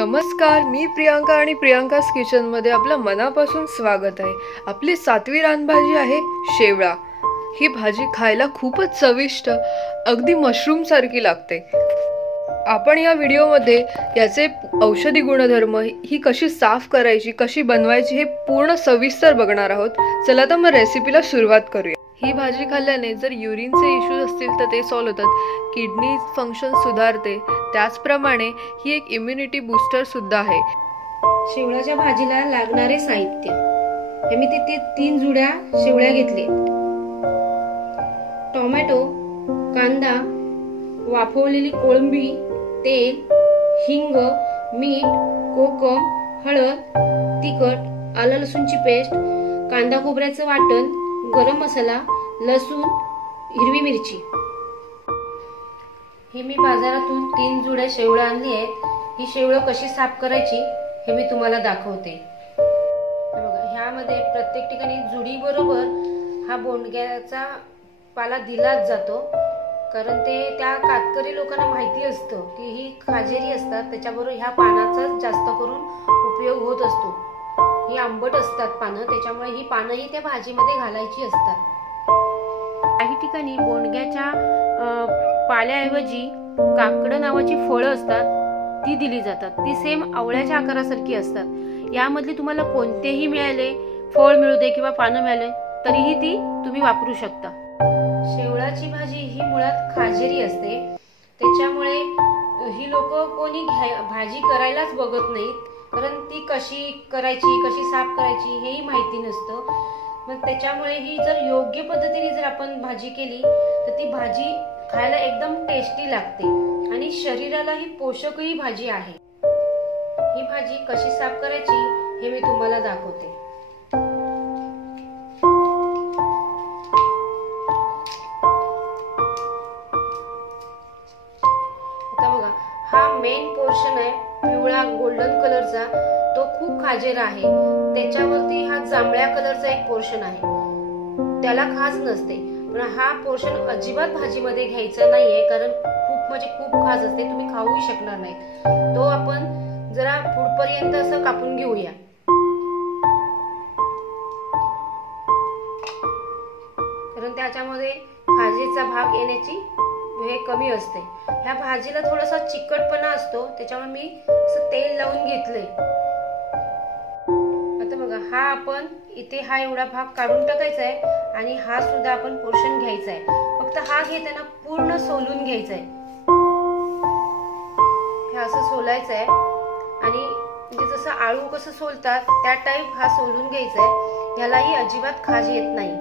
नमस्कार, मी प्रियांका आणि प्रियांकास किचनमध्ये आपलं मनापासून स्वागत आहे। आपली 7वी रानभाजी आहे शेवळा। ही भाजी खायला खूपच चविष्ट, अगदी मशरूम सारखी लागते। आपण या व्हिडिओमध्ये याचे औषधी गुणधर्म, ही कशी साफ करायची, कशी बनवायची हे पूर्ण सविस्तर बघणार आहोत। चला तर मग रेसिपीला सुरुवात करूया। ही भाजी खाल्ल्याने जर युरिनचे इश्यूज असतील तर ते सॉल्व्ह होतात, किडनी फंक्शन सुधारते, त्याचप्रमाणे ही एक इम्युनिटी बूस्टर सुद्धा आहे। शेवळाच्या भाजीला लागणारे साहित्य हे मी ते 3 जुड्या शेवळ्या घेतले, टोमॅटो, कांदा, वाफवलेली कोळंबी, तेल, हिंग, मीठ, कोकम, हळद, तिखट, आलं लसूणची पेस्ट, कांदा खोबऱ्याचं वाटण, गरम मसाला, लसूण, हिरवी मिरची। हे मी बाजारातून 3 जुड्या शेवळ्या आणली आहेत। ही शेवळं कशी साफ करायची हे मी तुम्हाला दाखवते। बघा, ह्यामध्ये प्रत्येक ठिकाणी जुडी बरोबर हा बोंडग्याचा पाला दिलाच जातो, कारण ते त्या कातकरी लोकांना माहिती असतं की ही खाजेरी असतात, त्याच्याबरोबर ह्या पानाचा जास्त करून उपयोग होत असतो। ही आंबट असतात पानं, त्याच्यामुळे ही पानंही त्या भाजीमध्ये घालायची असतात। काही ठिकाणी बोंडग्याच्या पाल्याऐवजी काकडं नावाची फळं असतात, ती दिली जातात। ती सेम आवळ्याच्या आकारासारखी असतात। यामधली तुम्हाला कोणतेही मिळाले, फळ मिळू दे किंवा पानं मिळाले, तरीही ती तुम्ही वापरू शकता। शेवळाची भाजी ही मुळात खाजेरी असते, त्याच्यामुळे ही लोक कोणी भाजी करायलाच बघत नाहीत, कारण ती कशी करायची, कशी साफ करायची हेही माहिती नसतं। मग त्याच्यामुळे ही जर योग्य पद्धतीने जर आपण भाजी केली तर ती भाजी खायला एकदम टेस्टी लागते आणि शरीराला ही पोषकही भाजी आहे। ही भाजी कशी साफ करायची हे मी तुम्हाला दाखवते। आता बघा, हा मेन पोर्शन आहे पिवळा गोल्डन कलरचा, तो खूप खाजेरा आहे। त्याच्यावरती हा जांभळ्या कलरचा एक पोर्शन आहे, त्याला खाज नसते, पण हा पोर्शन अजिबात भाजीमध्ये घ्यायचा नाहीये, कारण खूप खाज असते, तुम्ही खाऊही शकणार नाही। तो आपण जरा पुढपर्यंत असं कापून घेऊया। कारण त्याच्यामध्ये खाजेचा भाग येण्याची हे कमी असते। ह्या भाजीला थोडासा चिकटपणा असतो, त्याच्यामुळे मी असं तेल लावून घेतलंय। आता बघा, हा आपण इथे हा एवढा भाग काढून टाकायचा आहे आणि हा सुद्धा आपण पोर्शन घ्यायचा आहे। फक्त हा घेताना पूर्ण सोलून घ्यायचा आहे, हे असं सोलायचं आहे आणि म्हणजे जसं आळू कसं सोलतात त्या टाईप हा सोलून घ्यायचा आहे। ह्यालाही अजिबात खाज येत नाही,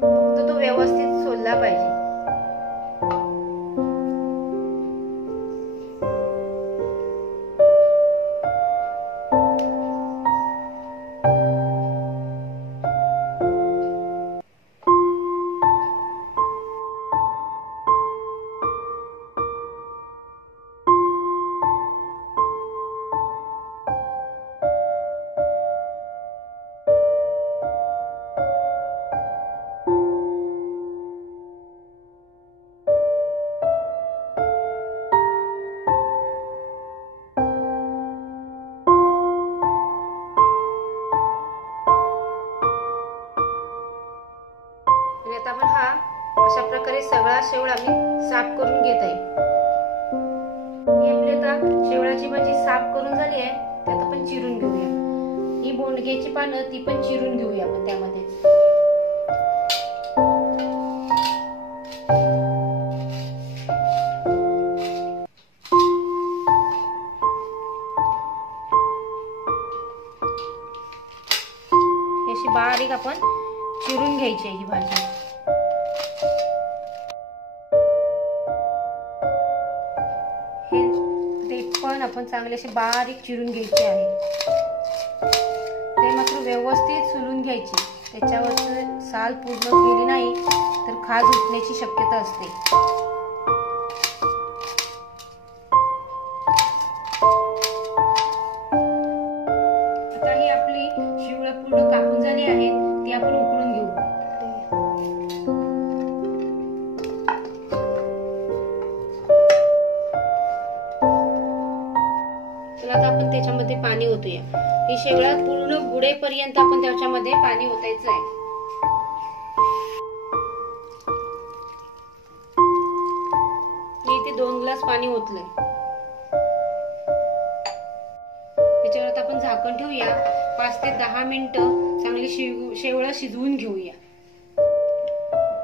फक्त तो व्यवस्थित सोलला पाहिजे। आता आपण हा अशा प्रकारे सगळा शेवळा मी साफ करून घेत आहे। ही आपली आता शेवळाची भाजी साफ करून झाली आहे, त्यात आपण चिरून घेऊया। ही बोंडग्याची पानं ती पण चिरून घेऊया आपण त्यामध्ये। अशी बारीक आपण चिरून घ्यायची आहे ही भाजी। हे देठ पण आपण चांगले असे बारीक चिरून घ्यायचे आहे। ते मात्र व्यवस्थित सोलून घ्यायची, त्याच्यावरचं साल पूर्ण गेली नाही तर खाज उठण्याची शक्यता असते। आता ही आपली शेवळा पूर्ण कापून झाली आहे, ती आपण उकळून घेऊ। त्याच्यामध्ये पाणी ओतूया. ही शेवळा पूर्ण बुडेपर्यंत आपण त्याच्यामध्ये पाणी ओतायचं आहे. मी इथे 2 ग्लास पाणी ओतलंय. त्याच्यावर आता आपण झाकण ठेवूया. 5 ते 10 मिनिटं चांगली शेवळा शिजवून घेऊया.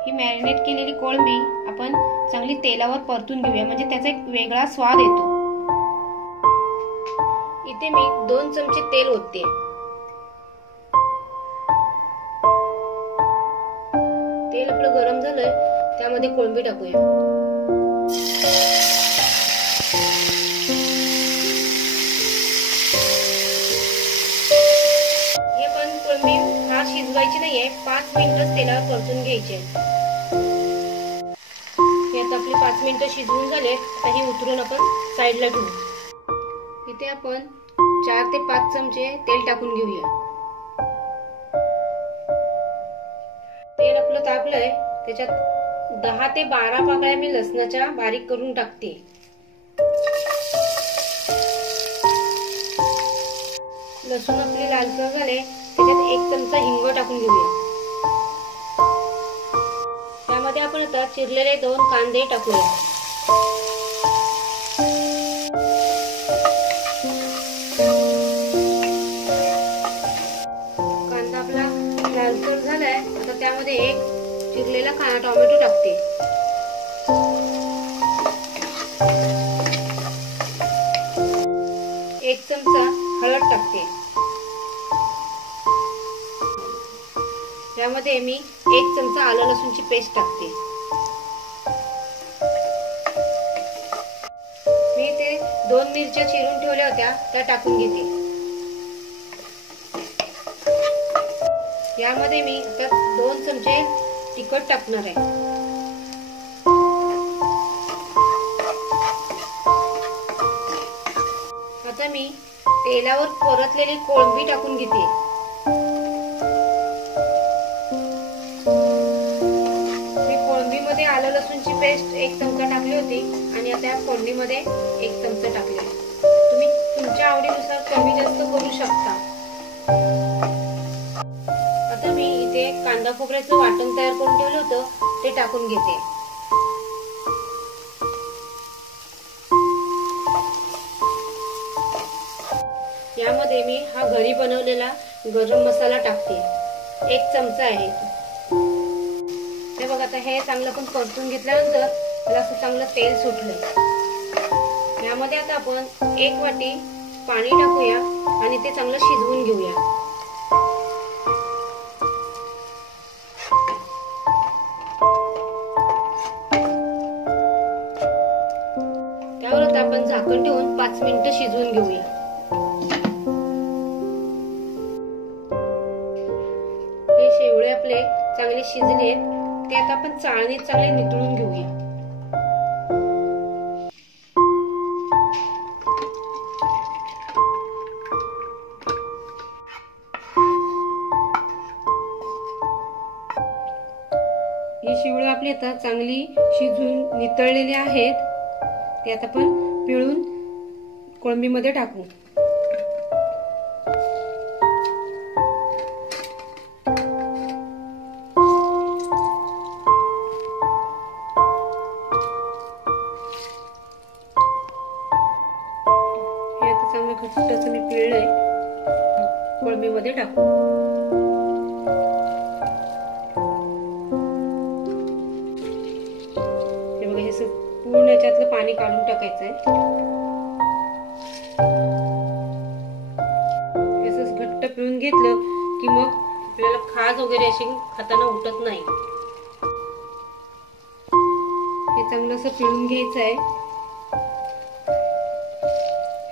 ही मॅरिनेट केलेली कोळंबी आपण चांगली तेलावर परतून घेऊया, म्हणजे त्याचा एक वेगळा स्वाद येतो. इथे मी 2 चमचे तेल ओतते. तेल आपलं गरम झालंय, त्यामध्ये कोळंबी टाकूया. हे पण कोळंबी हा शिजवायची नाहीये, 5 मिनिटच तेलावर परतून घ्यायचे. हे आता आपले 5 मिनिटं शिजवून झाले. आता ही उतरून आपण साईडला ठेवू. इथे आपण 4 ते 5 चमचे तेल टाकून घेऊया. तेल आपलं तापलंय, त्याच्यात 10 ते 12 पाकळ्या मी लसणाच्या बारीक करून टाकते. लसूण आपले लालसर झाले, त्याच्यात 1 चमचा हिंग टाकून घेऊया. त्यामध्ये आपण आता चिरलेले 2 कांदे टाकूया. कांदा आपला लालसर झालाय, आता त्यामध्ये 1 चिरलेला टोमॅटो टाकते. एक चमचा हळद टाकते. त्यामध्ये मी 1 चमचा आलं लसूणची पेस्ट टाकते. मी ते 2 मिरच्या चिरून ठेवल्या होत्या, त्या टाकून घेते. यामध्ये मी आता 2 चमचे तिखट टाकणार आहे. आता मी तेलावर परतलेली कोळंबी टाकून घेते. मी कोळंबीमध्ये आलं लसूणची पेस्ट 1 चमचा टाकली होती आणि आता फोडणीमध्ये 1 चमचा टाकले. तुम्ही तुमच्या आवडीनुसार कमी जास्त करू शकता. आता मी इथे कांदा खोबऱ्याचं वाटण तयार करून ठेवलं होतं, ते टाकून घेते. यामध्ये मी हा घरी बनवलेला गरम मसाला टाकते. 1 चमचा आहे. हे बघा, आता हे चांगलं पण परतून घेतल्यानंतर त्याला असं चांगलं तेल सुटलंय. यामध्ये आता आपण 1 वाटी पाणी टाकूया आणि ते चांगलं शिजवून घेऊया. त्यावर आता आपण झाकण ठेवून 5 मिनिटं शिजवून घेऊया. शेवळे आपले चांगले शिजले, ते आता आपण चाळणीत चांगले नितळून घेऊया. ही शेवळे आपली आता चांगली शिजून नितळलेली आहेत. ते आता आपण पिळून कोळंबीमध्ये टाकू. चांगलं घट्ट असं मी पिळलंय, कोळंबीमध्ये टाकू. हे बघा, हे पूर्ण याच्यातलं पाणी काढून टाकायचंय. असं घट्ट पिळून घेतलं की मग आपल्याला खाज वगैरे अशी खाताना उठत नाही. हे चांगलं असं पिळून घ्यायचं आहे.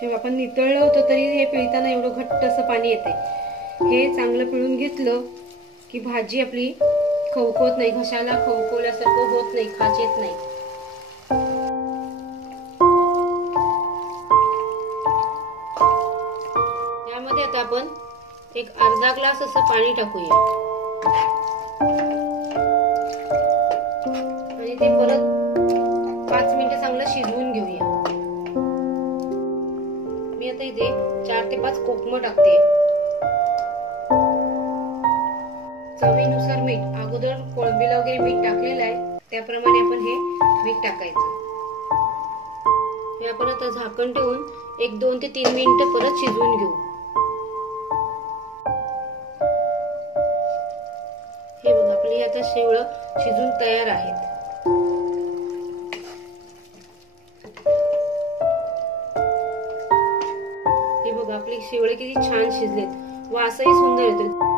हे आपण नितळलं होतं तरी हे पिळताना एवढं घट्ट असं पाणी येते. हे चांगलं पिळून घेतलं की भाजी आपली खवखवत नाही, घशाला खवखवल्यासारखं होत नाही, खाज येत नाही. यामध्ये आता आपण 1 अर्धा ग्लास असं पाणी टाकूया आणि ते परत 5 मिनिटं चांगलं शिजवून घेऊया. मी आता इथे 4 ते 5 कोकम टाकते. चवीनुसार मीठ, अगोदर कोळंबीला वगैरे मीठ टाकलेलं आहे त्याप्रमाणे आपण हे मीठ टाकायचं. हे आपण आता झाकण ठेवून 1-2 ते 3 मिनिटं परत शिजवून घेऊ. हे बघा आपली आता शेवळं शिजून तयार आहेत. हे बघा आपली शेवळे किती छान शिजलेत, वासही सुंदर येतो.